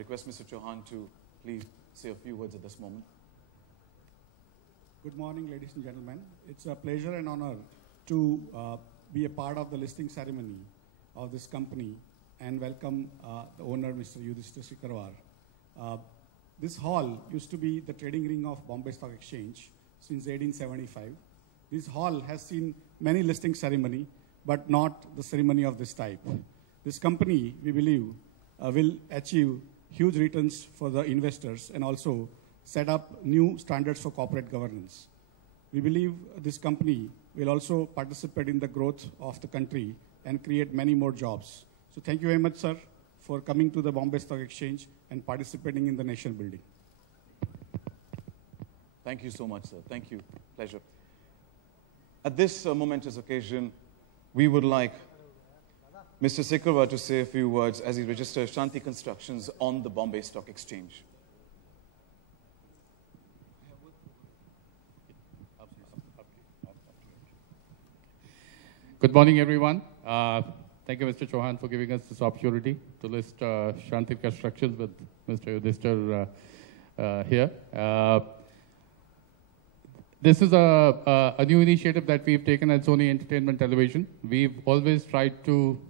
request Mr. Chauhan to please say a few words at this moment. Good morning, ladies and gentlemen. It's a pleasure and honor to be a part of the listing ceremony of this company and welcome the owner, Mr. Yudhishthir Sikkarwar. This hall used to be the trading ring of Bombay Stock Exchange since 1875. This hall has seen many listing ceremony, but not the ceremony of this type. This company, we believe, will achieve huge returns for the investors and also set up new standards for corporate governance. We believe this company will also participate in the growth of the country and create many more jobs. So thank you very much, sir, for coming to the Bombay Stock Exchange and participating in the nation building. Thank you so much, sir. Thank you. Pleasure. At this momentous occasion, we would like Mr. Sikkarwar to say a few words as he registers Shanti Constructions on the Bombay Stock Exchange. Good morning, everyone. Thank you, Mr. Chauhan, for giving us this opportunity to list Shanti Constructions with Mr. Yudhishthir here. This is a new initiative that we've taken at Sony Entertainment Television. We've always tried to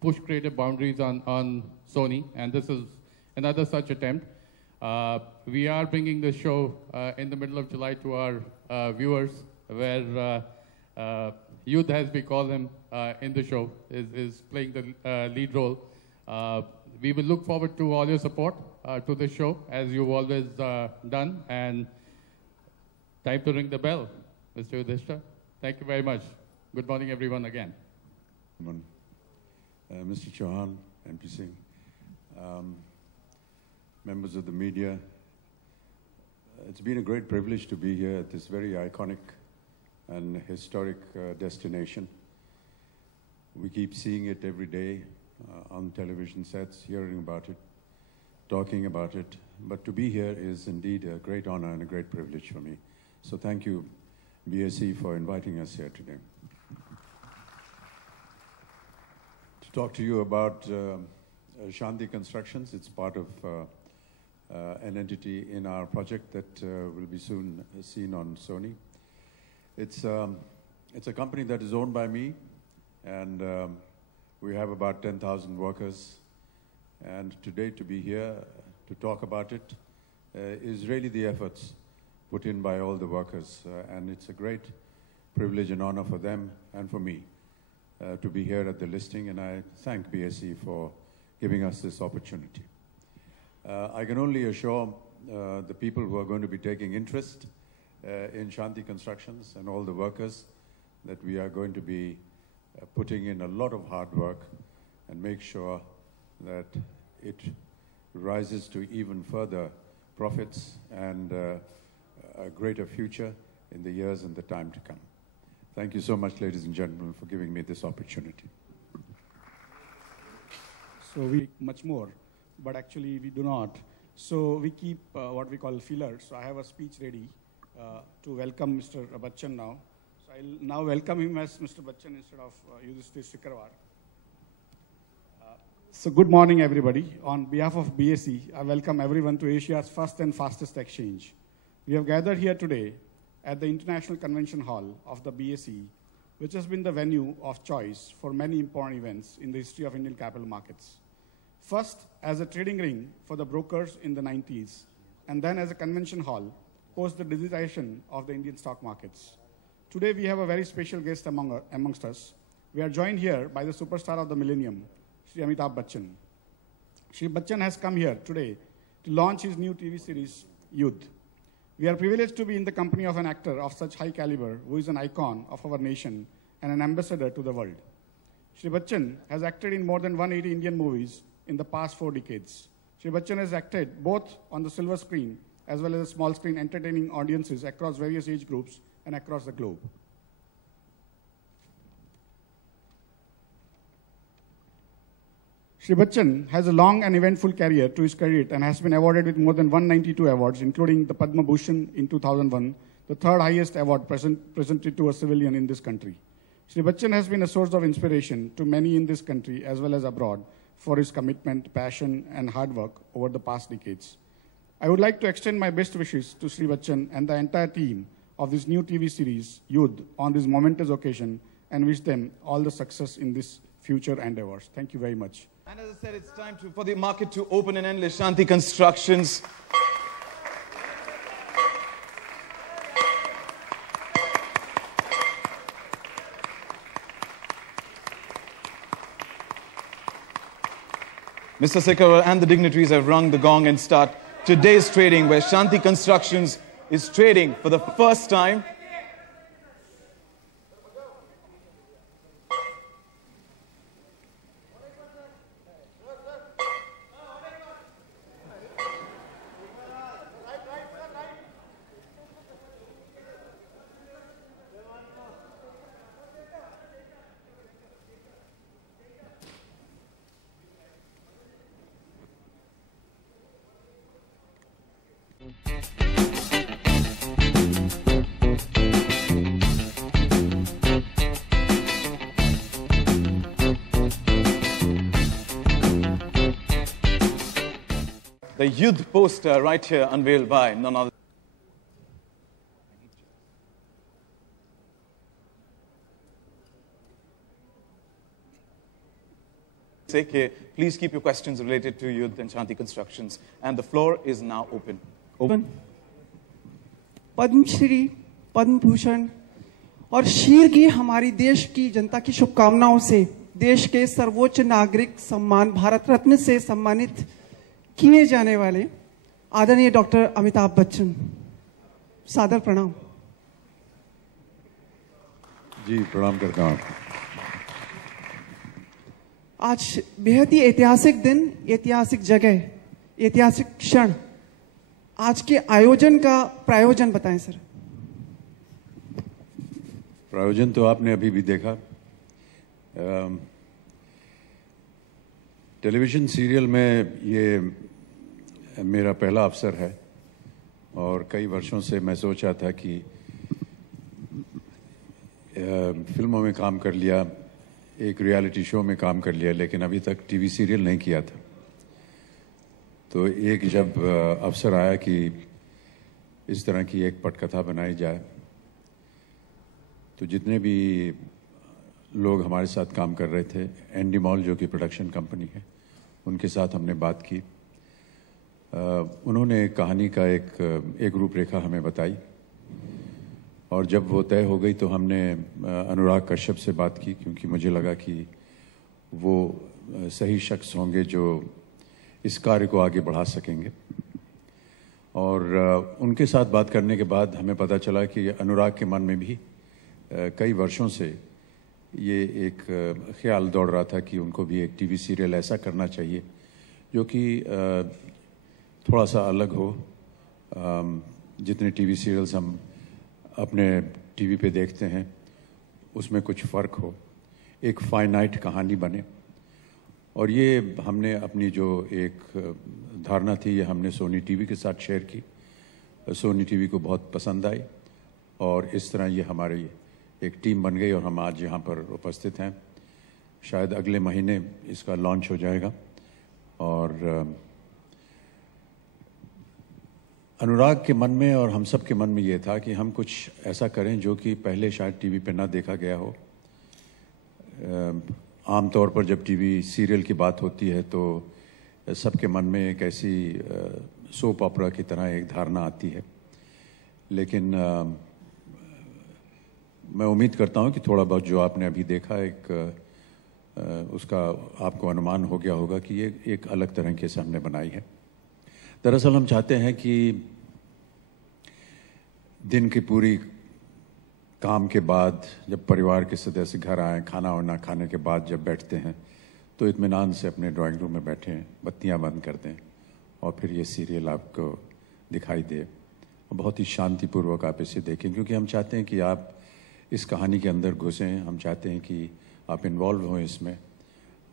push creative boundaries on Sony, and this is another such attempt. We are bringing this show in the middle of July to our viewers, where Yudh, as we call him in the show, is playing the lead role. We will look forward to all your support to this show, as you've always done. And time to ring the bell, Mr. Yudhishthir. Thank you very much. Good morning, everyone, again. Mr. Chauhan, MP Singh, members of the media, it's been a great privilege to be here at this very iconic and historic destination. We keep seeing it every day on television sets, hearing about it, talking about it. But to be here is indeed a great honor and a great privilege for me. So thank you, BSE, for inviting us here today. To talk to you about Shanti Constructions, it's part of an entity in our project that will be soon seen on Sony. It's a company that is owned by me, and we have about 10,000 workers. And today to be here to talk about it is really the efforts put in by all the workers. And it's a great privilege and honor for them and for me to be here at the listing. And I thank BSE for giving us this opportunity. I can only assure the people who are going to be taking interest in Shanti Constructions and all the workers that we are going to be putting in a lot of hard work and make sure that it rises to even further profits and a greater future in the years and the time to come. Thank you so much, ladies and gentlemen, for giving me this opportunity. So we much more, but actually we do not. So we keep what we call fillers. So I have a speech ready to welcome Mr. Bachchan now. So I'll now welcome him as Mr. Bachchan instead of Yudhishthir Sikkarwar. So good morning, everybody. On behalf of BSE, I welcome everyone to Asia's first and fastest exchange. We have gathered here today at the International Convention Hall of the BSE, which has been the venue of choice for many important events in the history of Indian capital markets. First, as a trading ring for the brokers in the 90s, and then as a convention hall post the digitization of the Indian stock markets. Today, we have a very special guest amongst us. We are joined here by the superstar of the millennium, Shri Amitabh Bachchan. Shri Bachchan has come here today to launch his new TV series, Yudh. We are privileged to be in the company of an actor of such high caliber who is an icon of our nation and an ambassador to the world. Shri Bachchan has acted in more than 180 Indian movies in the past 4 decades. Shri Bachchan has acted both on the silver screen as well as a small screen, entertaining audiences across various age groups and across the globe. Shri Bachchan has a long and eventful career to his credit and has been awarded with more than 192 awards, including the Padma Bhushan in 2001, the third highest award presented to a civilian in this country. Shri Bachchan has been a source of inspiration to many in this country as well as abroad for his commitment, passion, and hard work over the past decades. I would like to extend my best wishes to Sri Bachchan and the entire team of this new TV series, Yudh, on this momentous occasion, and wish them all the success in this future endeavors. Thank you very much. And as I said, it's time for the market to open and endless. Shanti Constructions. Mr. Sekhar and the dignitaries have rung the gong and start today's trading, where Shanti Constructions is trading for the first time. The Yudh poster right here unveiled by none other. Please keep your questions related to Yudh and Shanti Constructions. And the floor is now open. Padma Shri, Padma Bhushan और शीर्घी हमारी देश की जनता की शुभकामनाओं से देश के सर्वोच्च नागरिक सम्मान भारत रत्न से सम्मानित किए जाने वाले आदरणीय डॉक्टर अमिताभ बच्चन, सादर प्रणाम। जी प्रणाम करता हूँ। आज बेहद ही ऐतिहासिक दिन, ऐतिहासिक जगह, ऐतिहासिक क्षण। आज के आयोजन का प्रायोजन बताएं सर। प्रायोजन तो आपने अभी भी देखा। टेलीविज़न सीरियल में ये मेरा पहला अवसर है और कई वर्षों से मैं सोचा था कि फिल्मों में काम कर लिया, एक रियलिटी शो में काम कर लिया, लेकिन अभी तक टीवी सीरियल नहीं किया था। तो एक जब अवसर आया कि इस तरह की एक पटकथा बनाई जाए, तो जितने भी लोग हमारे साथ काम कर रहे थे, एंडीमॉल जो कि प्रोडक्शन कंपनी है, उनके साथ हमने बात की। उन्होंने कहानी का एक रूपरेखा हमें बताई और जब वो तय हो गई तो हमने अनुराग कश्यप से बात की, क्योंकि मुझे लगा कि वो सही शख्स होंगे जो इस कार्य को आगे बढ़ा सकेंगे। और उनके साथ बात करने के बाद हमें पता चला कि अनुराग के मन में भी कई वर्षों से ये एक ख्याल दौड़ रहा था कि उनको भी एक टीवी सीरियल ऐसा करना चाहिए जो कि थोड़ा सा अलग हो। जितने टीवी सीरियल्स हम अपने टीवी पे देखते हैं उसमें कुछ फ़र्क हो, एक फाइनाइट कहानी बने। और ये हमने अपनी जो एक धारणा थी, ये हमने सोनी टीवी के साथ शेयर की। सोनी टीवी को बहुत पसंद आई और इस तरह ये हमारी एक टीम बन गई और हम आज यहाँ पर उपस्थित हैं। शायद अगले महीने इसका लॉन्च हो जाएगा। और अनुराग के मन में और हम सब के मन में ये था कि हम कुछ ऐसा करें जो कि पहले शायद टीवी पे ना देखा गया हो। आमतौर पर जब टीवी सीरियल की बात होती है तो सबके मन में एक ऐसी सोप ऑपरा की तरह एक धारणा आती है, लेकिन मैं उम्मीद करता हूं कि थोड़ा बहुत जो आपने अभी देखा उसका आपको अनुमान हो गया होगा कि ये एक अलग तरह से हमने बनाई है। दरअसल हम चाहते हैं कि दिन की पूरी काम के बाद जब परिवार के सदस्य घर आए, खाना वाना खाने के बाद जब बैठते हैं तो इत्मीनान से अपने ड्राइंग रूम में बैठें, बत्तियां बंद कर दें और फिर ये सीरियल आपको दिखाई दे और बहुत ही शांतिपूर्वक आप इसे देखें, क्योंकि हम चाहते हैं कि आप इस कहानी के अंदर घुसें। हम चाहते हैं कि आप इन्वॉल्व हों इसमें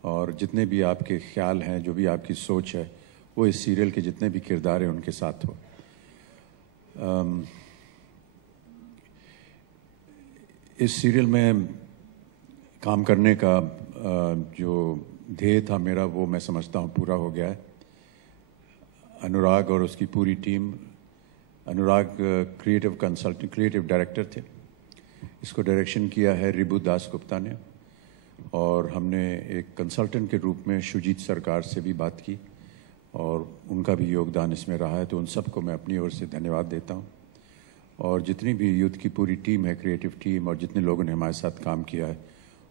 और जितने भी आपके ख्याल हैं, जो भी आपकी सोच है, वो इस सीरियल के जितने भी किरदार हैं उनके साथ हो। इस सीरियल में काम करने का जो ध्येय था मेरा वो मैं समझता हूँ पूरा हो गया है। अनुराग और उसकी पूरी टीम, अनुराग क्रिएटिव कंसल्टेंट, क्रिएटिव डायरेक्टर थे। इसको डायरेक्शन किया है रिबू दास गुप्ता ने, और हमने एक कंसल्टेंट के रूप में शुजीत सरकार से भी बात की और उनका भी योगदान इसमें रहा है। तो उन सबको मैं अपनी ओर से धन्यवाद देता हूँ। और जितनी भी यूथ की पूरी टीम है, क्रिएटिव टीम, और जितने लोगों ने हमारे साथ काम किया है,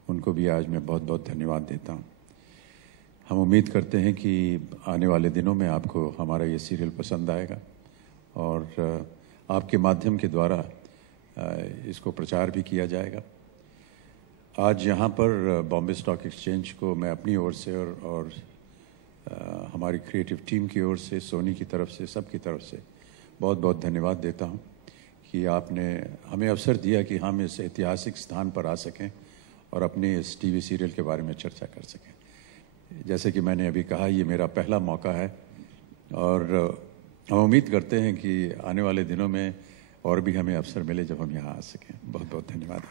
उनको भी आज मैं बहुत बहुत धन्यवाद देता हूँ। हम उम्मीद करते हैं कि आने वाले दिनों में आपको हमारा ये सीरियल पसंद आएगा और आपके माध्यम के द्वारा इसको प्रचार भी किया जाएगा। आज यहाँ पर बॉम्बे स्टॉक एक्सचेंज को मैं अपनी ओर से और हमारी क्रिएटिव टीम की ओर से, सोनी की तरफ से, सबकी तरफ से बहुत बहुत धन्यवाद देता हूँ कि आपने हमें अवसर दिया कि हम इस ऐतिहासिक स्थान पर आ सकें और अपने इस टीवी सीरियल के बारे में चर्चा कर सकें। जैसे कि मैंने अभी कहा, ये मेरा पहला मौका है और हम उम्मीद करते हैं कि आने वाले दिनों में और भी हमें अवसर मिले जब हम यहाँ आ सकें। बहुत बहुत धन्यवाद।